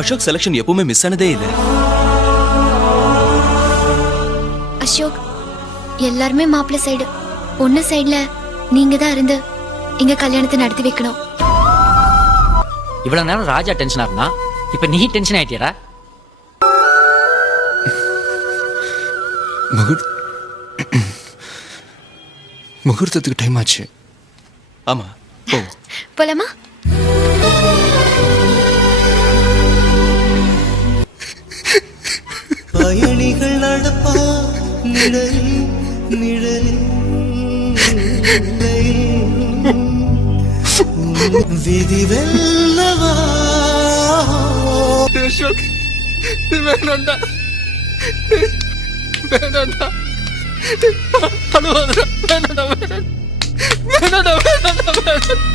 Ashok selection எப்பவுமே miss ஆனதே இல்லை. அசோக், எல்லாருமே மாப்பிள்ளை சைடு, பொண்ணு சைடுல நீங்க தான் இருந்து எங்க கல்யாணத்தை நடத்தி வைக்கணும். இவ்வளவு நேரம் ராஜா டென்ஷனா இருந்தா, இப்ப நீ டென்ஷன் ஆயிட்டியடா. முகூர்த்தத்துக்கு டைம் ஆச்சு. ஆமா, போ. போலாமா? பயணிகள் நடப்பா நிழலில் நிழலில் விதி வெல்லவா. அசோக், வேணாண்டா, வேணாண்டா, வேணாண்டா, வேணாண்டா, வேணாண்டா, வேணாண்டா, வேணாண்டா.